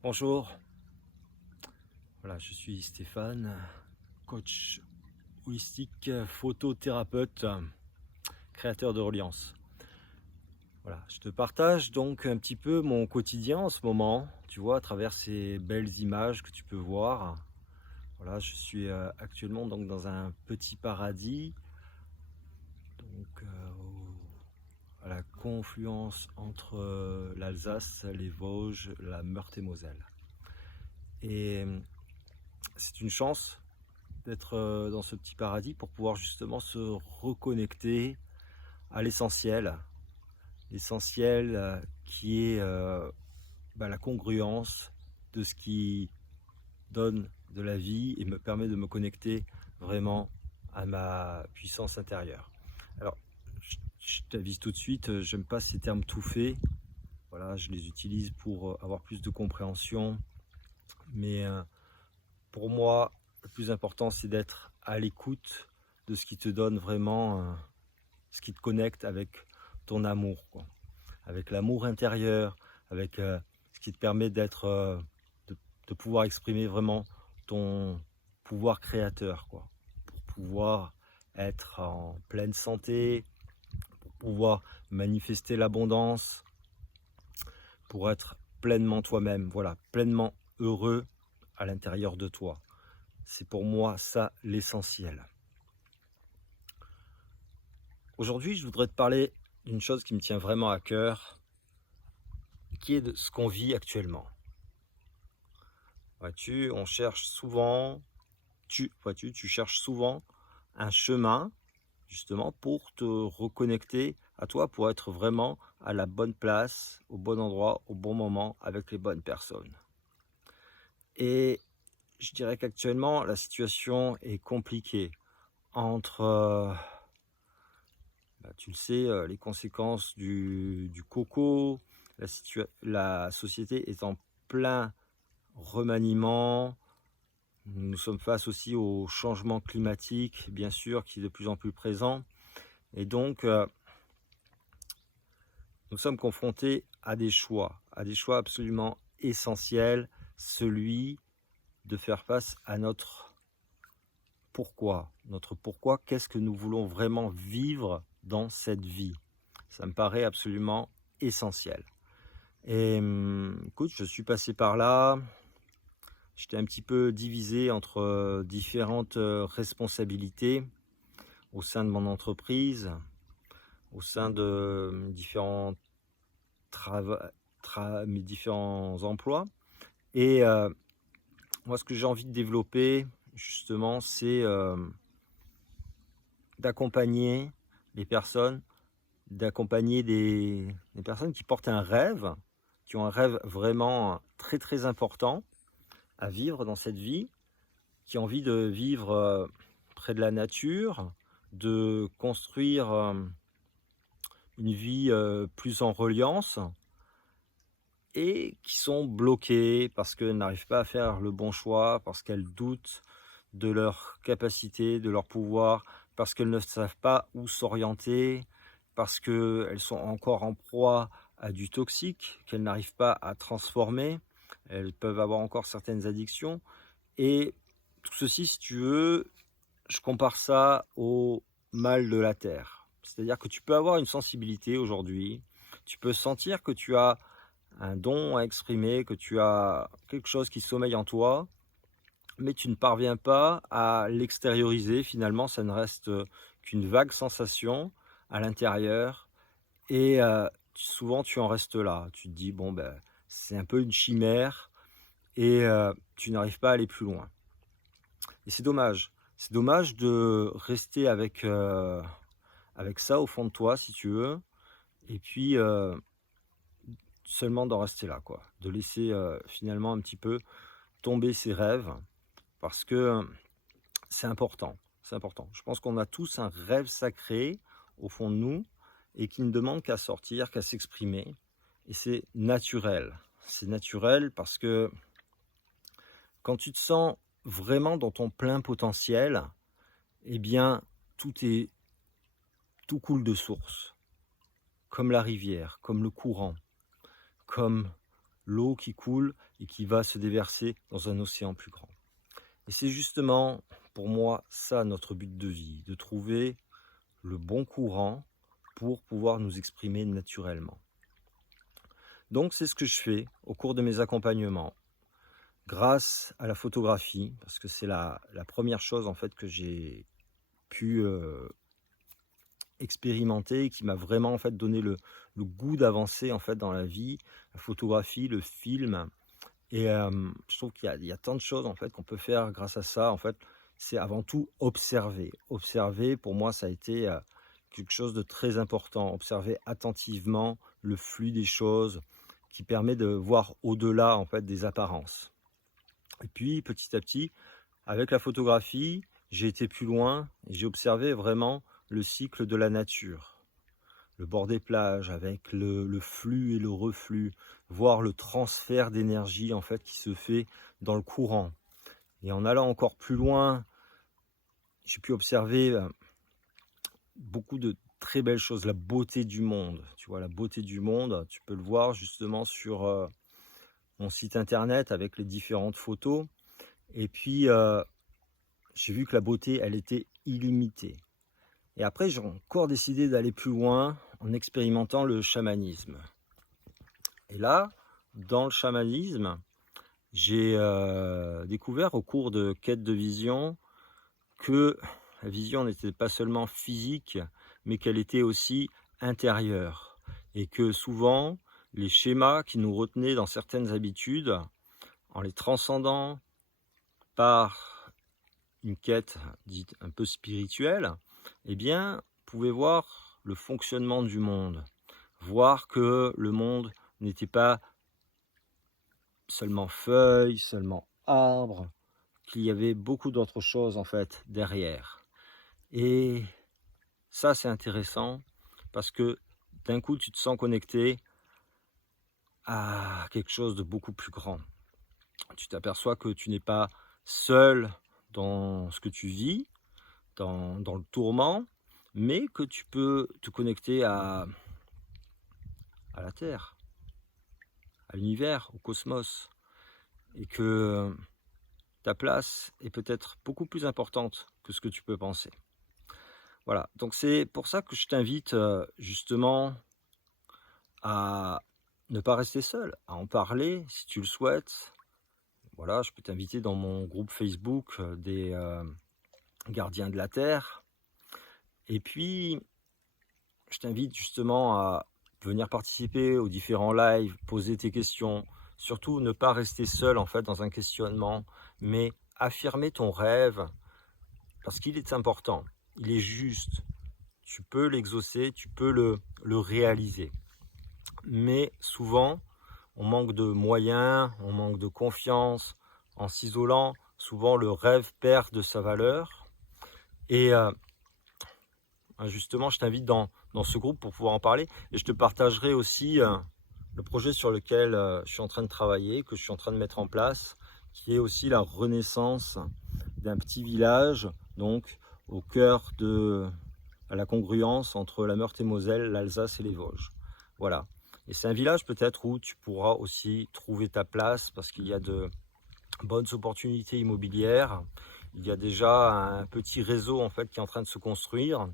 Bonjour, voilà, je suis Stéphane, coach holistique, photothérapeute, créateur de Reliance. Voilà, je te partage donc un petit peu mon quotidien en ce moment, tu vois, à travers ces belles images que tu peux voir. Voilà, je suis actuellement donc dans un petit paradis, donc à la confluence entre l'Alsace, les Vosges, la Meurthe-et-Moselle. Et c'est une chance d'être dans ce petit paradis pour pouvoir justement se reconnecter à l'essentiel. L'essentiel qui est la congruence de ce qui donne de la vie et me permet de me connecter vraiment à ma puissance intérieure. Alors, je t'avise tout de suite, j'aime pas ces termes tout faits. Voilà, je les utilise pour avoir plus de compréhension. Mais pour moi, le plus important, c'est d'être à l'écoute de ce qui te donne vraiment, ce qui te connecte avec ton amour, quoi. Avec l'amour intérieur, avec ce qui te permet de pouvoir exprimer vraiment ton pouvoir créateur, quoi. Pour pouvoir être en pleine santé, pour pouvoir manifester l'abondance, pour être pleinement toi-même, voilà, pleinement heureux à l'intérieur de toi. C'est pour moi ça l'essentiel. Aujourd'hui, je voudrais te parler d'une chose qui me tient vraiment à cœur, qui est de ce qu'on vit actuellement. Vois-tu, on cherche souvent, tu cherches souvent un chemin justement pour te reconnecter à toi, pour être vraiment à la bonne place, au bon endroit, au bon moment, avec les bonnes personnes. Et je dirais qu'actuellement, la situation est compliquée entre tu le sais, les conséquences du coco, la société est en plein remaniement. Nous sommes face aussi au changement climatique, bien sûr, qui est de plus en plus présent. Et donc, nous sommes confrontés à des choix absolument essentiels, celui de faire face à notre pourquoi. Notre pourquoi, qu'est-ce que nous voulons vraiment vivre dans cette vie? Ça me paraît absolument essentiel. Et écoute, je suis passé par là. J'étais un petit peu divisé entre différentes responsabilités au sein de mon entreprise, au sein de mes différents emplois. Et moi, ce que j'ai envie de développer, justement, c'est d'accompagner les personnes, d'accompagner des personnes qui portent un rêve, qui ont un rêve vraiment très très important à vivre dans cette vie, qui ont envie de vivre près de la nature, de construire une vie plus en reliance, et qui sont bloquées parce qu'elles n'arrivent pas à faire le bon choix, parce qu'elles doutent de leur capacité, de leur pouvoir, parce qu'elles ne savent pas où s'orienter, parce qu'elles sont encore en proie à du toxique, qu'elles n'arrivent pas à transformer. Elles peuvent avoir encore certaines addictions. Et tout ceci, si tu veux, je compare ça au mal de la terre. C'est-à-dire que tu peux avoir une sensibilité aujourd'hui, tu peux sentir que tu as un don à exprimer, que tu as quelque chose qui sommeille en toi, mais tu ne parviens pas à l'extérioriser. Finalement, ça ne reste qu'une vague sensation à l'intérieur. Et souvent, tu en restes là. Tu te dis, bon, ben, c'est un peu une chimère et tu n'arrives pas à aller plus loin. Et c'est dommage. C'est dommage de rester avec ça au fond de toi, si tu veux. Et puis, seulement d'en rester là, quoi. De laisser finalement un petit peu tomber ses rêves. Parce que c'est important. C'est important. Je pense qu'on a tous un rêve sacré au fond de nous et qui ne demande qu'à sortir, qu'à s'exprimer. Et c'est naturel. C'est naturel parce que quand tu te sens vraiment dans ton plein potentiel, eh bien, tout coule de source, comme la rivière, comme le courant, comme l'eau qui coule et qui va se déverser dans un océan plus grand. Et c'est justement pour moi ça notre but de vie, de trouver le bon courant pour pouvoir nous exprimer naturellement. Donc c'est ce que je fais au cours de mes accompagnements, grâce à la photographie, parce que c'est la première chose en fait que j'ai pu expérimenté et qui m'a vraiment en fait donné le goût d'avancer en fait dans la vie, la photographie, le film. Et je trouve qu'il y a tant de choses en fait qu'on peut faire grâce à ça. En fait, c'est avant tout observer. Observer, pour moi, ça a été quelque chose de très important. Observer attentivement le flux des choses qui permet de voir au-delà en fait des apparences. Et puis petit à petit, avec la photographie, j'ai été plus loin et j'ai observé vraiment le cycle de la nature, le bord des plages avec le flux et le reflux, voir le transfert d'énergie en fait qui se fait dans le courant. Et en allant encore plus loin, j'ai pu observer beaucoup de très belles choses, la beauté du monde. Tu vois, la beauté du monde, tu peux le voir justement sur mon site internet avec les différentes photos. Et puis, j'ai vu que la beauté, elle était illimitée. Et après, j'ai encore décidé d'aller plus loin en expérimentant le chamanisme. Et là, dans le chamanisme, j'ai découvert au cours de quête de vision que la vision n'était pas seulement physique, mais qu'elle était aussi intérieure. Et que souvent, les schémas qui nous retenaient dans certaines habitudes, en les transcendant par une quête dite un peu spirituelle, eh bien, pouvait voir le fonctionnement du monde, voir que le monde n'était pas seulement feuilles, seulement arbres, qu'il y avait beaucoup d'autres choses en fait derrière. Et ça, c'est intéressant parce que d'un coup, tu te sens connecté à quelque chose de beaucoup plus grand. Tu t'aperçois que tu n'es pas seul dans ce que tu vis, dans le tourment, mais que tu peux te connecter à la Terre, à l'univers, au cosmos, et que ta place est peut-être beaucoup plus importante que ce que tu peux penser. Voilà, donc c'est pour ça que je t'invite justement à ne pas rester seul, à en parler si tu le souhaites. Voilà, je peux t'inviter dans mon groupe Facebook des gardiens de la Terre. Et puis, je t'invite justement à venir participer aux différents lives, poser tes questions. Surtout, ne pas rester seul en fait dans un questionnement, mais affirmer ton rêve parce qu'il est important, il est juste. Tu peux l'exaucer, tu peux le réaliser. Mais souvent, on manque de moyens, on manque de confiance. En s'isolant, souvent le rêve perd de sa valeur. Et justement, je t'invite dans ce groupe pour pouvoir en parler. Et je te partagerai aussi le projet sur lequel je suis en train de travailler, que je suis en train de mettre en place, qui est aussi la renaissance d'un petit village, donc au cœur de la congruence entre la Meurthe-et-Moselle, l'Alsace et les Vosges. Voilà. Et c'est un village peut-être où tu pourras aussi trouver ta place parce qu'il y a de bonnes opportunités immobilières. Il y a déjà un petit réseau en fait qui est en train de se construire.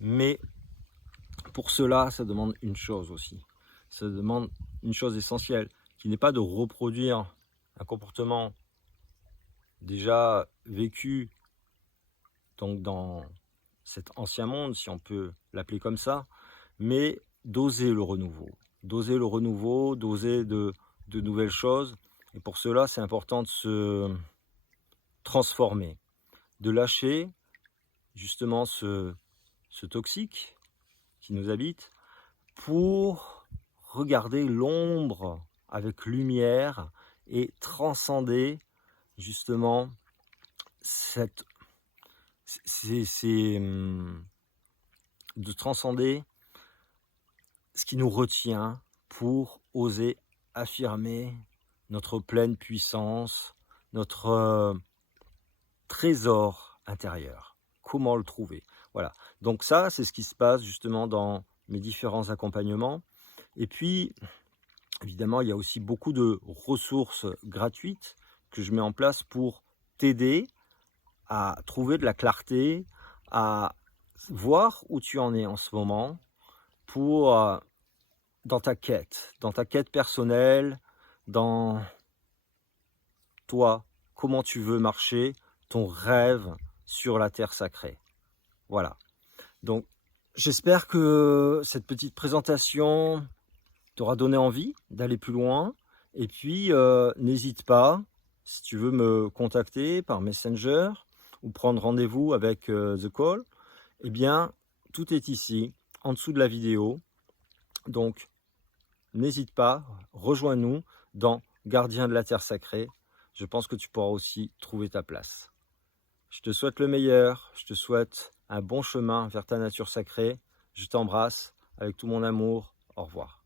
Mais pour cela, ça demande une chose aussi. Ça demande une chose essentielle, qui n'est pas de reproduire un comportement déjà vécu donc dans cet ancien monde, si on peut l'appeler comme ça, mais d'oser le renouveau. D'oser le renouveau, d'oser de nouvelles choses. Et pour cela, c'est important de se transformer, de lâcher justement ce toxique qui nous habite pour regarder l'ombre avec lumière et transcender justement de transcender ce qui nous retient pour oser affirmer notre pleine puissance, notre trésor intérieur. Comment le trouver? Voilà. Donc ça, c'est ce qui se passe justement dans mes différents accompagnements. Et puis, Évidemment, il y a aussi beaucoup de ressources gratuites que je mets en place pour t'aider à trouver de la clarté, à voir où tu en es en ce moment pour dans ta quête personnelle, dans toi, comment tu veux marcher, ton rêve sur la terre sacrée. Voilà. Donc, j'espère que cette petite présentation t'aura donné envie d'aller plus loin. Et puis, n'hésite pas, si tu veux me contacter par Messenger ou prendre rendez-vous avec The Call, eh bien, tout est ici, en dessous de la vidéo. Donc, n'hésite pas, rejoins-nous dans Gardien de la Terre Sacrée. Je pense que tu pourras aussi trouver ta place. Je te souhaite le meilleur, je te souhaite un bon chemin vers ta nature sacrée. Je t'embrasse avec tout mon amour. Au revoir.